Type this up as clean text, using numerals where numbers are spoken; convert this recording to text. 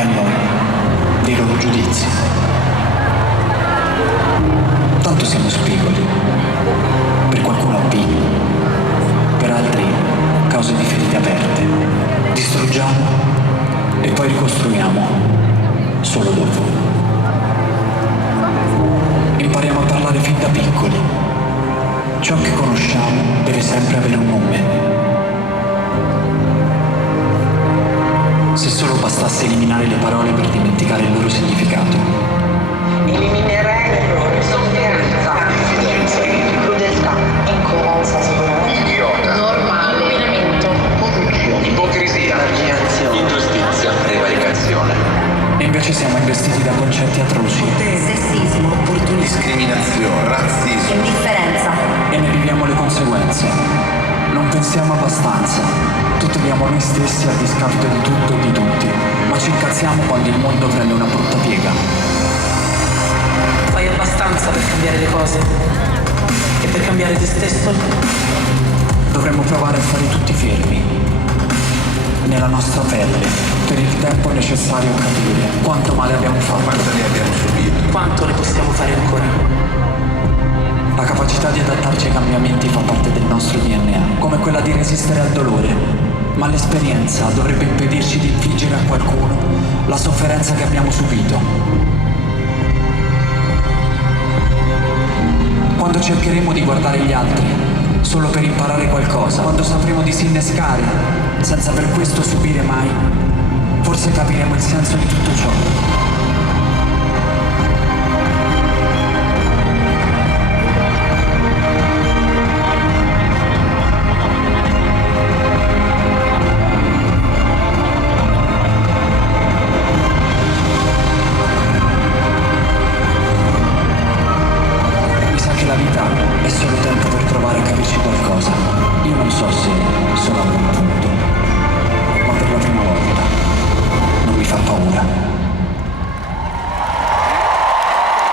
e a noi dei loro giudizi. Tanto siamo spigoli, per qualcuno appigli, per altri cause di ferite aperte. Distruggiamo e poi ricostruiamo solo dopo. Impariamo a parlare fin da piccoli. Ciò che conosciamo deve sempre avere un nome. Se solo bastasse eliminare le parole per dimenticare il loro significato. Eliminerei l'errore, sofferenza, crudeltà, incoerenza, sicuramente. Idiota. Normale. Inquinamento. Corruzione. Ipocrisia. Marginazione. Ingiustizia. Prevaricazione. E invece siamo investiti da concetti atroci Sessismo, Discriminazione. Razzismo. indifferenza, e ne viviamo le conseguenze. Non pensiamo abbastanza, tuteliamo noi stessi a discapito di tutto e di tutti, ma ci incazziamo quando il mondo prende una brutta piega. Fai abbastanza per cambiare le cose e per cambiare te stesso? Dovremmo provare a stare tutti fermi, nella nostra pelle, per il tempo necessario a capire quanto male abbiamo fatto. Quanto ne abbiamo subito? Quanto ne possiamo fare ancora? La capacità di adattarci ai cambiamenti fa parte del nostro DNA, come quella di resistere al dolore, ma l'esperienza dovrebbe impedirci di infliggere a qualcuno la sofferenza che abbiamo subito. Quando cercheremo di guardare gli altri solo per imparare qualcosa, quando sapremo disinnescare senza per questo subire mai, forse capiremo il senso di tutto ciò.